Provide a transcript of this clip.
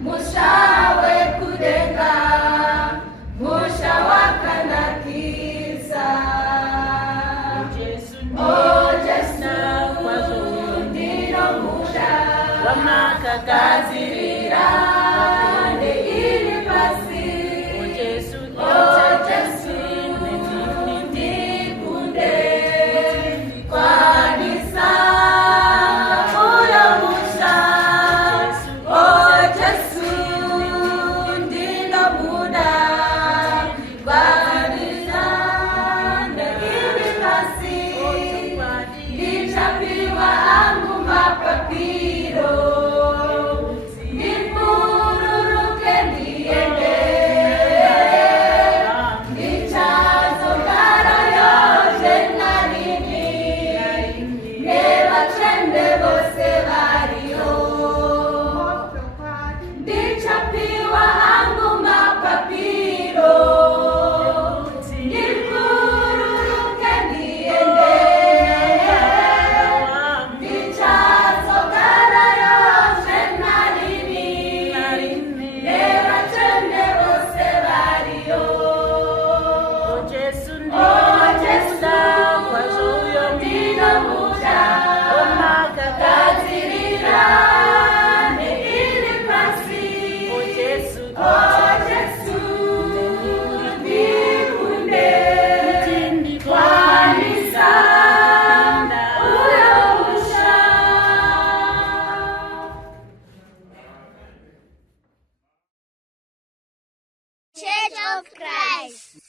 mushawe kudenga mushawakanakiza Jesu ndino muda wamakakazirira neili pasi Jesu ndikunde kwanisa uyo musha Jesu ndino muda kwanisa neili pasi nichapiwa angu mapapiro nipururuke niende nichazogara yote narini nevachende vose vario nichapiwa angu mapapiro nipururuke niende nichazogara yote narini nevachende vose vario Jesu ndino muda wamakakazirira neili pasi Jesu ndikunde kwanisa uyo musha. Church of Christ.